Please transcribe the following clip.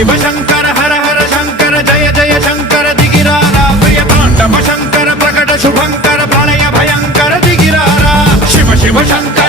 शिव शंकर हर हर शंकर जय जय शंकर दिगिरारा प्रिय तांडव शंकर प्रकट शुभंकर प्रलय भयंकर दिगिरारा शिव शिव शंकर